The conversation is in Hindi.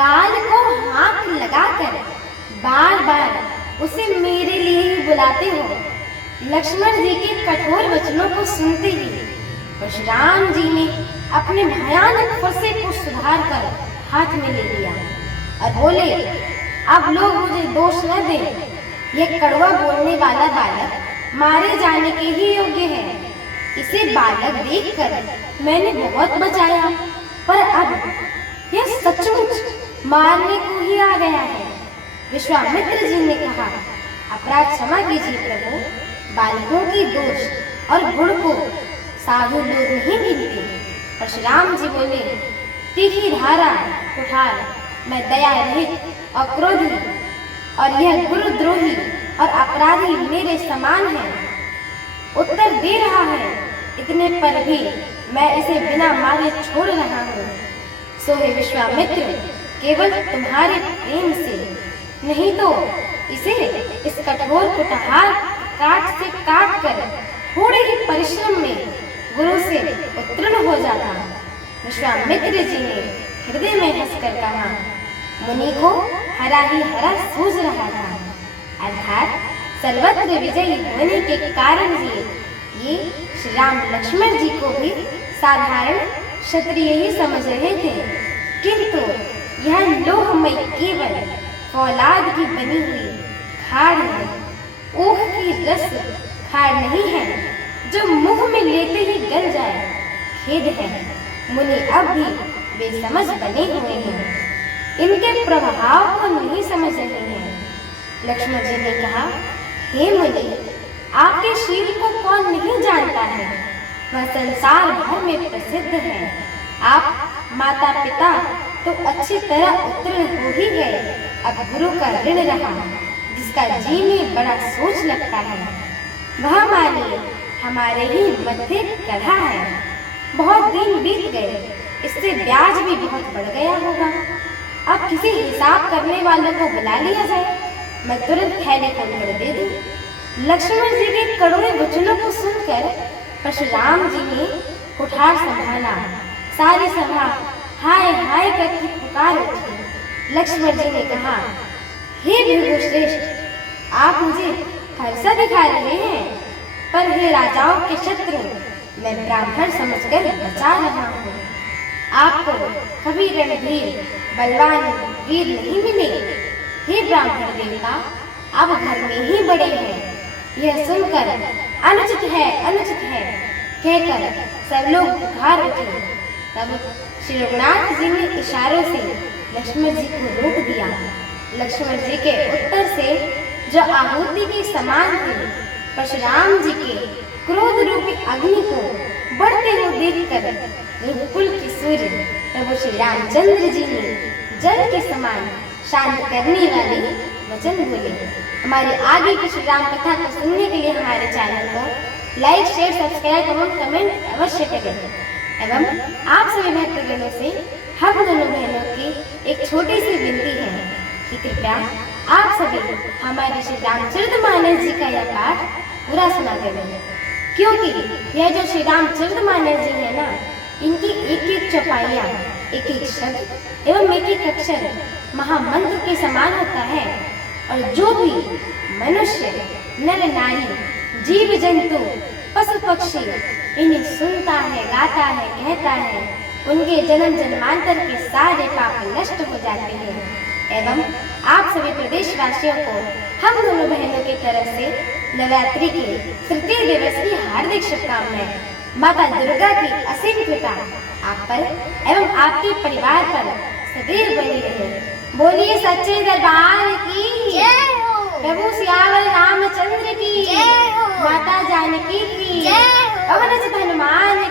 गाल को हाथ लगाकर बार बार उसे मेरे लिए ही बुलाते हो। लक्ष्मण जी के कठोर वचनों को सुनते ही परशुराम जी ने अपने भयानक फरसे को सुधार कर हाथ में ले लिया और बोले, अब लोग मुझे दोष न दें, यह कड़वा बोलने वाला बालक मारे जाने के ही योग्य है। इसे बालक देखकर मैंने बहुत बचाया, पर अब यह सचमुच मारने को ही आ गया है। विश्वामित्र जी ने कहा, अपराध क्षमा कीजिए प्रभु, बालकों की दोष और गुण को साधु लोग नहीं गिनते। परशुराम जी बोले, तीखी धारा कुठार, मैं दया रहित और क्रोधी और यह गुरुद्रोही और अपराधी मेरे समान है। उत्तर दे रहा है, इतने पर भी मैं इसे बिना मारे छोड़ रहा हूँ। सो हे विश्वामित्र, केवल तुम्हारे प्रेम से, नहीं तो इसे इस कठोर कुठार काट से काट कर थोड़े ही परिश्रम में गुरु से उत्तीर्ण हो जाता। विश्वामित्र जी ने हृदय में हंसकर कहा, मुनि को हरा ही हरा सूझ रहा था, अर्थात सर्वत्र विजयी होने के कारण ये श्री राम लक्ष्मण जी को भी साधारण क्षत्रिय ही समझ रहे थे, किंतु यह लोहमय केवल फौलाद की बनी हुई खाड़ है, ऊख की रस खाड़ नहीं है जो मुंह में लेते ही गल जाए। खेद है, मुनि अब भी बेसमझ बने हुए हैं, इनके प्रभाव को नहीं समझ रहे हैं। लक्ष्मण जी ने कहा, हे मुनि, आपके शील को कौन नहीं जानता है, वह संसार भर में प्रसिद्ध है। आप माता पिता तो अच्छी तरह उत्तीर्ण हो ही गए, अब गुरु का ऋण रहा, जिसका जी में बड़ा सोच लगता है, वह मानिए हमारे ही मध्य कढ़ा है। बहुत दिन बीत गए, इससे ब्याज भी बहुत बढ़ गया होगा। अब किसी हिसाब करने वालों को बुला लिया जाए, मैं तुरंत थैले खोलकर दे दूं। लक्ष्मण जी के कड़वे वचनों को सुनकर परशुराम जी ने कुठार संभाला। सारी सभा हाय हाय करके पुकार उठी। लक्ष्मण जी ने कहा, हे भृगुश्रेष्ठ, आप मुझे हर्षा दिखा रहे हैं, पर हे राजाओं के शत्रु, मैं ब्राह्मण समझकर बचा रहा हूँ। आपको कभी रणधीर बलवान वीर नहीं मिले। हे ब्राह्मण देवता, अब घर में ही बड़े हैं। यह सुनकर अनुचित है कहकर सब लोग पुकार उठे। तब श्री रघुनाथ जी ने इशारों से लक्ष्मण जी को रोक दिया। लक्ष्मण जी के उत्तर से जो आहुति के समान थे, परशुराम जी के क्रोध रूपी अग्नि को बढ़ते हुए देखकर रघुकुल की सूर्य प्रभु श्री रामचंद्र जी ने जल के समान शांत करने वाले वचन बोले। हमारे आगे की श्री राम कथा को सुनने के लिए हमारे चैनल को लाइक, शेयर, सब्सक्राइब एवं कमेंट अवश्य करें। एवं आप सभी भक्तगणों से हम दोनों बहनों की एक छोटी सी विनती है कि कृपया आप सभी हमारे श्री रामचरितमानस जी का यह पाठ पूरा सुना करें, क्योंकि यह जो श्री रामचरितमानस जी है ना, इनकी एक एक चौपाइयाँ, एक एक शब्द एवं एक एक अक्षर महामंत्र के समान होता है। और जो भी मनुष्य, नर नारी, जीव जंतु, पशु पक्षी इन्हें सुनता है, गाता है, कहता है, उनके जन्म जन्मांतर के सारे पाप नष्ट हो जाते हैं। एवं आप सभी प्रदेशवासियों को हम दोनों बहनों की तरफ से नवरात्रि के तृतीय दिवस की हार्दिक शुभकामनाएं। माता दुर्गा की असीम कृपा आप पर एवं आपके परिवार पर सदैव बनी रहे। बोलिए सच्चे दरबार की जय हो। प्रभु सियावर रामचंद्र की जय हो। माता जानकी की जय हो। पवन सुत हनुमान